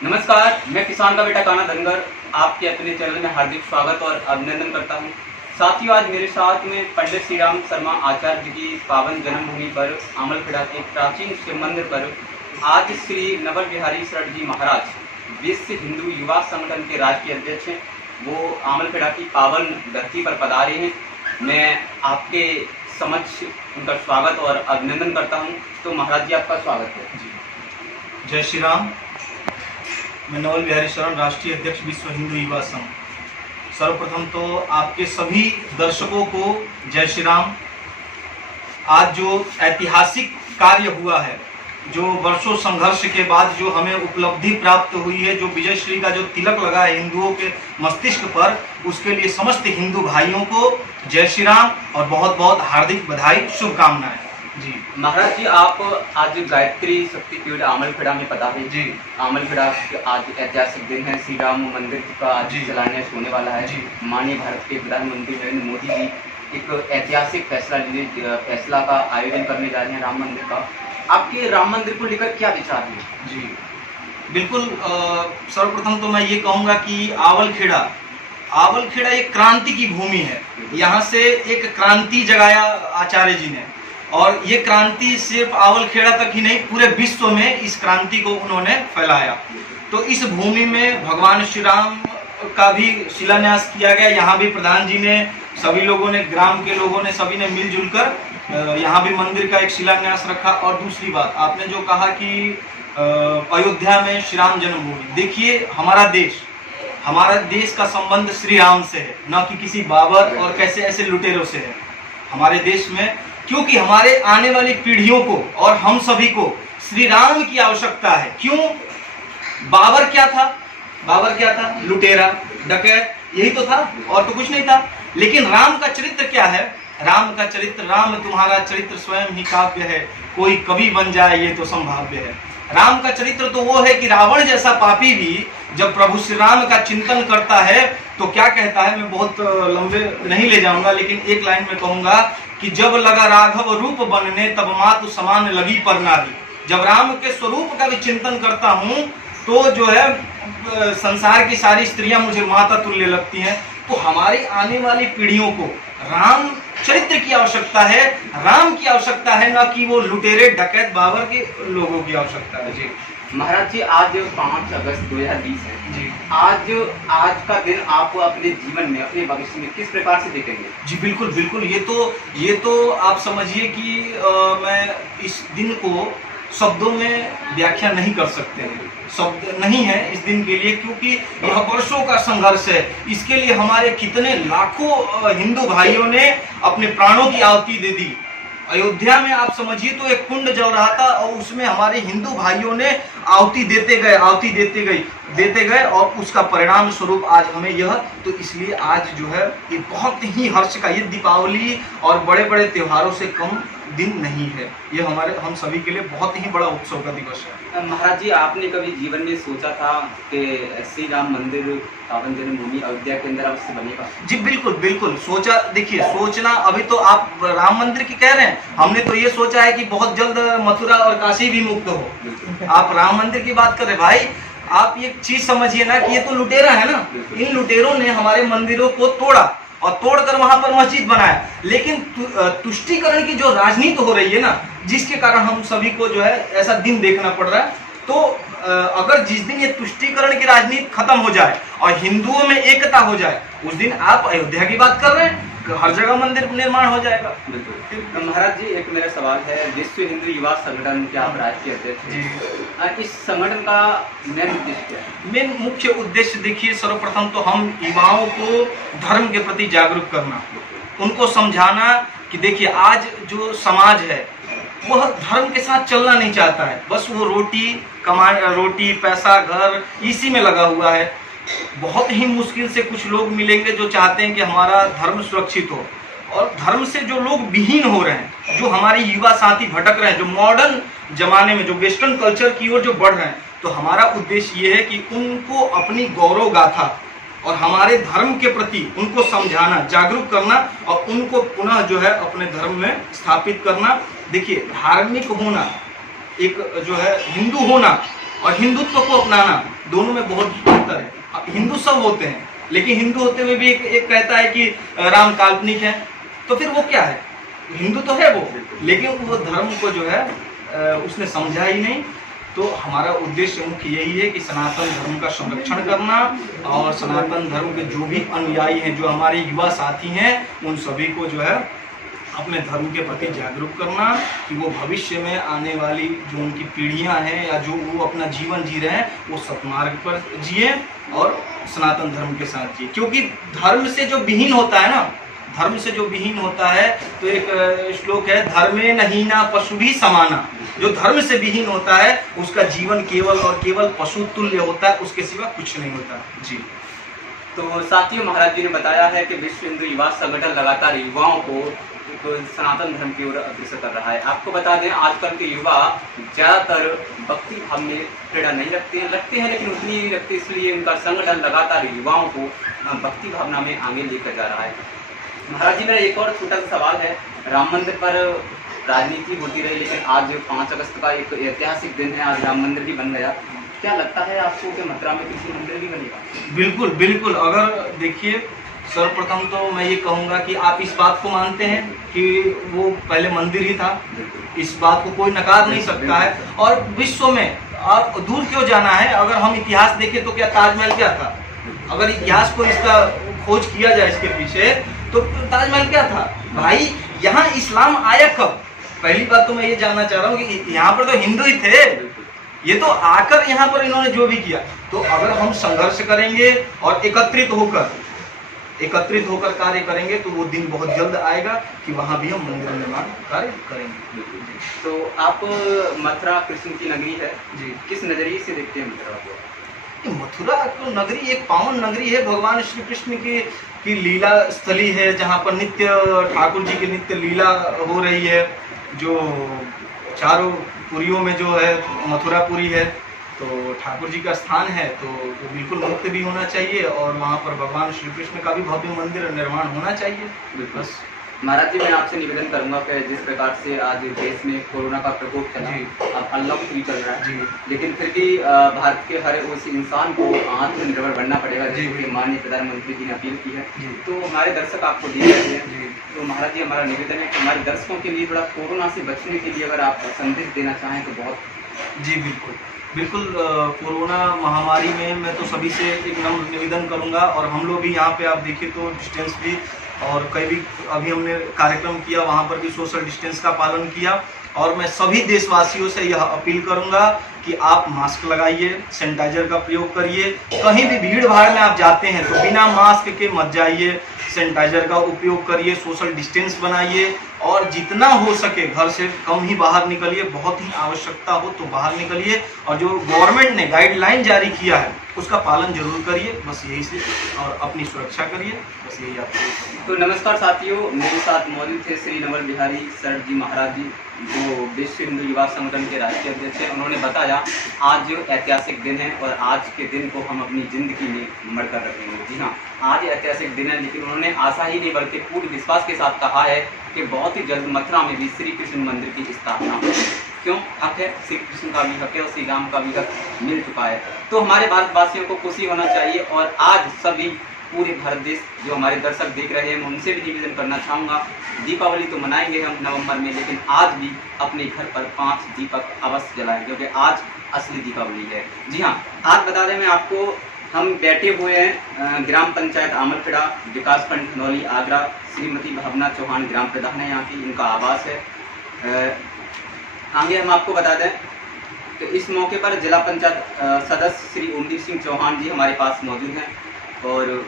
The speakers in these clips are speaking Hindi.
नमस्कार, मैं किसान का बेटा काना धनगर आपके अपने चैनल में हार्दिक स्वागत और अभिनंदन करता हूं। साथियों, आज मेरे साथ में पंडित श्री राम शर्मा आचार्य जी की पावन जन्मभूमि पर आमलखेड़ा के प्राचीन शिव मंदिर पर आज श्री नवल बिहारी शरण जी महाराज विश्व हिंदू युवा संगठन के राष्ट्रीय अध्यक्ष हैं। वो आमलखेड़ा की पावन धरती पर पधारे हैं। मैं आपके समक्ष उनका स्वागत और अभिनंदन करता हूं। तो महाराज जी, आपका स्वागत है। जी, जय श्री राम। मैं नवल बिहारी शरण, राष्ट्रीय अध्यक्ष विश्व हिंदू युवा संघ। सर्वप्रथम तो आपके सभी दर्शकों को जय श्री राम। आज जो ऐतिहासिक कार्य हुआ है, जो वर्षों संघर्ष के बाद जो हमें उपलब्धि प्राप्त हुई है, जो विजयश्री का जो तिलक लगा है हिंदुओं के मस्तिष्क पर, उसके लिए समस्त हिंदू भाइयों को जय श्री राम और बहुत बहुत हार्दिक बधाई, शुभकामनाएं। जी महाराज जी, आप आज गायत्री शक्तिपीठ आमलखेड़ा में पधारे। जी, आमलखेड़ा आज ऐतिहासिक दिन है। श्री राम मंदिर का आज जी शिलान्यास होने वाला है। जी, माननीय भारत के प्रधानमंत्री नरेंद्र मोदी जी एक ऐतिहासिक फैसला का आयोजन करने जा रहे हैं राम मंदिर का। आपके राम मंदिर को लेकर क्या विचार है? जी बिल्कुल। सर्वप्रथम तो मैं ये कहूँगा कि आवलखेड़ा एक क्रांति की भूमि है। यहाँ से एक क्रांति जगाया आचार्य जी ने, और ये क्रांति सिर्फ आवलखेड़ा तक ही नहीं, पूरे विश्व में इस क्रांति को उन्होंने फैलाया। तो इस भूमि में भगवान श्री राम का भी शिलान्यास किया गया। यहाँ भी प्रधान जी ने, सभी लोगों ने, ग्राम के लोगों ने, सभी ने मिलजुल कर यहाँ भी मंदिर का एक शिलान्यास रखा। और दूसरी बात, आपने जो कहा कि अयोध्या में श्री राम जन्मभूमि, देखिए हमारा देश का संबंध श्री राम से है, न कि किसी बाबर और कैसे ऐसे लुटेरों से है। हमारे देश में, क्योंकि हमारे आने वाली पीढ़ियों को और हम सभी को श्री राम की आवश्यकता है। क्यों? बाबर क्या था? लुटेरा, डकैत, यही तो था, और तो कुछ नहीं था। लेकिन राम का चरित्र क्या है? राम तुम्हारा चरित्र स्वयं ही काव्य है, कोई कवि बन जाए ये तो संभाव्य है। राम का चरित्र तो वो है कि रावण जैसा पापी भी जब प्रभु श्री राम का चिंतन करता है तो क्या कहता है, मैं बहुत लंबे नहीं ले जाऊंगा, लेकिन एक लाइन में कहूंगा कि जब लगा राघव रूप बनने तब मातु समान लगी पर नारी। जब राम के स्वरूप का भी चिंतन करता हूँ तो जो है संसार की सारी स्त्रियां मुझे माता तुल्य लगती हैं। तो हमारी आने वाली पीढ़ियों को राम चरित्र की आवश्यकता है, राम की आवश्यकता है, ना कि वो लुटेरे डकैत बाबर के लोगों की आवश्यकता है। जी महाराज जी, आज 5 अगस्त 2020 है जी। आज का दिन आप अपने जीवन में, अपने भविष्य में किस प्रकार से देखेंगे? जी बिल्कुल। ये तो आप समझिए कि मैं इस दिन को शब्दों में व्याख्या नहीं कर सकते हैं। शब्द नहीं है इस दिन के लिए, क्योंकि यह वर्षों का संघर्ष है। इसके लिए हमारे कितने लाखों हिंदू भाइयों ने अपने प्राणों की आहुति दे दी। अयोध्या में आप समझिए तो एक कुंड जल रहा था, और उसमें हमारे हिंदू भाइयों ने आहुति देते गए और उसका परिणाम स्वरूप आज हमें यह, तो इसलिए आज जो है ये बहुत ही हर्ष का, ये दीपावली और बड़े बड़े त्योहारों से कम दिन नहीं है। ये हम सभी के लिए बहुत ही बड़ा उत्सव का दिवस है। महाराज जी, आपने कभी जीवन में सोचा था कि श्री राम मंदिर पावन जन्मभूमि अयोध्या के अंदर अवश्य बनेगा? जी बिल्कुल सोचा। देखिए, सोचना, अभी तो आप राम मंदिर की कह रहे हैं, हमने तो ये सोचा है कि बहुत जल्द मथुरा और काशी भी मुक्त हो। आप राम मंदिर की बात कर रहे भाई, आप ये चीज समझिए ना कि ये तो लुटेरा है ना। इन लुटेरों ने हमारे मंदिरों को तोड़ा और तोड़कर वहां पर मस्जिद बनाया। लेकिन तुष्टीकरण की जो राजनीति हो रही है ना, जिसके कारण हम सभी को जो है ऐसा दिन देखना पड़ रहा है। तो अगर जिस दिन ये तुष्टीकरण की राजनीति खत्म हो जाए और हिंदुओं में एकता हो जाए, उस दिन आप अयोध्या की बात कर रहे हैं, हर जगह मंदिर निर्माण हो जाएगा। बिल्कुल। महाराज जी, एक मेरा सवाल है, विश्व हिंदू युवा संगठन के आप राष्ट्रीय अध्यक्ष हैं, इस संगठन का मेन उद्देश्य क्या है? मेन मुख्य उद्देश्य देखिए, सर्वप्रथम तो हम युवाओं को धर्म के प्रति जागरूक करना, उनको समझाना कि देखिए आज जो समाज है वह धर्म के साथ चलना नहीं चाहता है। बस वो रोटी पैसा घर इसी में लगा हुआ है। बहुत ही मुश्किल से कुछ लोग मिलेंगे जो चाहते हैं कि हमारा धर्म सुरक्षित हो। और धर्म से जो लोग विहीन हो रहे हैं, जो हमारे युवा साथी भटक रहे हैं, जो मॉडर्न जमाने में जो वेस्टर्न कल्चर की ओर जो बढ़ रहे हैं, तो हमारा उद्देश्य ये है कि उनको अपनी गौरव गाथा और हमारे धर्म के प्रति उनको समझाना, जागरूक करना और उनको पुनः जो है अपने धर्म में स्थापित करना। देखिए, धार्मिक होना, एक जो है हिंदू होना, और हिंदुत्व को अपनाना, दोनों में बहुत अंतर है। हिंदू सब होते हैं, लेकिन हिंदू होते हुए भी एक कहता है कि राम काल्पनिक है, तो फिर वो क्या है? हिंदू तो है वो, लेकिन वो धर्म को जो है उसने समझा ही नहीं। तो हमारा उद्देश्य मुख्य यही है कि सनातन धर्म का संरक्षण करना और सनातन धर्म के जो भी अनुयायी हैं, जो हमारे युवा साथी हैं, उन सभी को जो है अपने धर्म के प्रति जागरूक करना कि वो भविष्य में आने वाली जो उनकी पीढ़ियां हैं या जो वो अपना जीवन जी रहे हैं वो सत्मार्ग पर जिए और सनातन धर्म के साथ जिए। क्योंकि धर्म से जो विहीन होता है ना, धर्म से जो विहीन होता है, तो एक श्लोक है, धर्मे नहीना पशु भी समाना। जो धर्म से विहीन होता है उसका जीवन केवल और केवल पशु तुल्य होता है, उसके सिवा कुछ नहीं होता जी। तो साथियों, महाराज जी ने बताया है कि विश्व हिंदू युवा संगठन लगातार युवाओं को सनातन धर्म की ओर अग्रसर कर रहा है। आपको बता दें, आजकल के युवा ज़्यादातर भक्ति भाव में प्रेरणा नहीं रखते हैं, लेकिन उतनी ही रखते, इसलिए उनका संगठन लगातार युवाओं को भक्ति भावना में आगे लेकर जा रहा है। महाराज जी, मेरा एक और छोटा सा सवाल है। राम मंदिर पर राजनीति होती रही, लेकिन आज 5 अगस्त का एक ऐतिहासिक दिन है, आज राम मंदिर भी बन गया। क्या लगता है आपको कि मथुरा में कृष्ण मंदिर भी बनेगा? बिल्कुल बिल्कुल। अगर देखिए, सर्वप्रथम तो मैं ये कहूँगा कि आप इस बात को मानते हैं कि वो पहले मंदिर ही था, इस बात को कोई नकार नहीं सकता है। और विश्व में आप दूर क्यों जाना है, अगर हम इतिहास देखें तो क्या ताजमहल क्या था? अगर इतिहास को इसका खोज किया जाए इसके पीछे, तो ताजमहल क्या था भाई? यहाँ इस्लाम आया कब? पहली बात तो मैं ये जानना चाह रहा हूँ कि यहाँ पर तो हिंदू ही थे, ये तो आकर यहाँ पर इन्होंने जो भी किया। तो अगर हम संघर्ष करेंगे और एकत्रित होकर कार्य करेंगे तो वो दिन बहुत जल्द आएगा कि वहाँ भी हम मंदिर निर्माण कार्य करेंगे। तो आप, मथुरा कृष्ण की नगरी है जी, किस नजरिए से देखते हैं मथुरा को? मथुरा तो नगरी एक पावन नगरी है, भगवान श्री कृष्ण की लीला स्थली है, जहाँ पर नित्य ठाकुर जी की नित्य लीला हो रही है। जो चारों पुरियों में जो है मथुरापुरी है, तो ठाकुर जी का स्थान है, तो वो बिल्कुल मुक्त भी होना चाहिए और वहाँ पर भगवान श्री कृष्ण का भी भव्य मंदिर निर्माण होना चाहिए। बस महाराज जी, मैं आपसे निवेदन करूंगा कि जिस प्रकार से आज देश में कोरोना का प्रकोप चला, अब अनलॉक 3 चल रहा है, लेकिन फिर भी भारत के हर उस इंसान को आत्मनिर्भर बनना पड़ेगा, जैसे माननीय प्रधानमंत्री जी ने अपील की है। तो हमारे दर्शक आपको दिए रहते हैं, तो महाराज जी, हमारा निवेदन है कि हमारे दर्शकों के लिए थोड़ा कोरोना से बचने के लिए अगर आप संदेश देना चाहें तो बहुत। जी बिल्कुल बिल्कुल। कोरोना महामारी में मैं तो सभी से एक नम्र निवेदन करूंगा, और हम लोग भी यहाँ पे आप देखिए तो डिस्टेंस भी, और कई भी अभी हमने कार्यक्रम किया वहाँ पर भी सोशल डिस्टेंस का पालन किया। और मैं सभी देशवासियों से यह अपील करूंगा कि आप मास्क लगाइए, सैनिटाइजर का प्रयोग करिए। कहीं भी भीड़ भाड़ में आप जाते हैं तो बिना मास्क के मत जाइए, सैनिटाइजर का उपयोग करिए, सोशल डिस्टेंस बनाइए, और जितना हो सके घर से कम ही बाहर निकलिए। बहुत ही आवश्यकता हो तो बाहर निकलिए, और जो गवर्नमेंट ने गाइडलाइन जारी किया है उसका पालन जरूर करिए, बस यही से, और अपनी सुरक्षा करिए, बस यही आपको। तो नमस्कार साथियों, मेरे साथ मौजूद थे श्री नवल बिहारी सर जी महाराज जी, जो विश्व हिंदू युवा संगठन के राष्ट्रीय अध्यक्ष हैं। उन्होंने बताया आज जो ऐतिहासिक दिन है और आज के दिन को हम अपनी जिंदगी में मरकर रखेंगे। जी हाँ, आज ऐतिहासिक दिन है, लेकिन उन्होंने आशा ही नहीं बल्कि पूर्ण विश्वास के साथ कहा है कि बहुत ही जल्द मथुरा में भी श्री कृष्ण मंदिर की स्थापना होगी। क्यों? हक है, श्री कृष्ण का भी हक है और श्री राम का भी हक मिल चुका है। तो हमारे भारतवासियों को खुशी होना चाहिए, और आज सभी पूरे भारत देश जो हमारे दर्शक देख रहे हैं, मैं उनसे भी निवेदन करना चाहूँगा, दीपावली तो मनाएंगे हम नवंबर में, लेकिन आज भी अपने घर पर 5 दीपक अवश्य जलाएं, क्योंकि आज असली दीपावली है। जी हाँ, आज बता दें मैं आपको, हम बैठे हुए हैं ग्राम पंचायत आमलखेड़ा, विकासखंड खनौली, आगरा। श्रीमती भावना चौहान ग्राम प्रधान है यहाँ की, इनका आवास है। आगे हम आपको बता दें कि इस मौके पर जिला पंचायत सदस्य श्री ओमदीप सिंह चौहान जी हमारे पास मौजूद हैं, और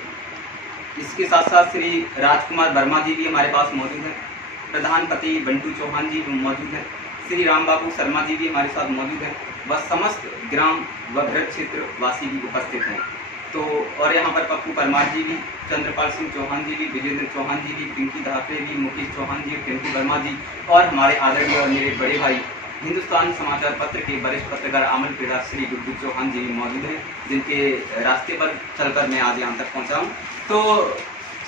इसके साथ साथ श्री राजकुमार वर्मा जी भी हमारे पास मौजूद हैं। प्रधानपति बंटू चौहान जी भी मौजूद हैं। श्री राम बाबू शर्मा जी भी हमारे साथ मौजूद हैं। व समस्त ग्राम व गृह क्षेत्र वासी भी उपस्थित हैं। तो और यहाँ पर पप्पू परमार जी भी, चंद्रपाल सिंह चौहान जी भी, विजेंद्र चौहान जी भी, पिंकी धाकरे भी, मुकेश चौहान जी, टिंकू वर्मा जी, और हमारे आदरणीय और मेरे बड़े भाई हिंदुस्तान समाचार पत्र के वरिष्ठ पत्रकार आमलखेड़ा श्री गुड्डू चौहान जी भी मौजूद हैं, जिनके रास्ते पर चलकर मैं आज यहाँ तक पहुँचा हूँ। तो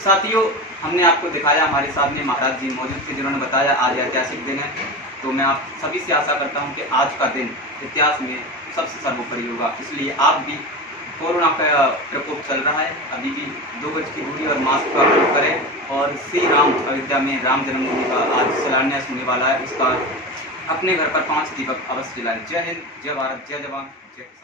साथियों, हमने आपको दिखाया, हमारे साथ में महाराज जी मौजूद थे जिन्होंने बताया आज ऐतिहासिक दिन है। तो मैं आप सभी से आशा करता हूँ कि आज का दिन इतिहास में सबसे सर्वोपरि होगा। इसलिए आप भी, कोरोना का प्रकोप चल रहा है, अभी भी 2 गज की दूरी और मास्क का प्रयोग करें और श्री राम अयोध्या में राम जन्मभूमि का आज शिलान्यास होने वाला है, उसका अपने घर पर 5 दीपक अवश्य जलाएं। जय हिंद, जय भारत, जय जवान, जय किसान।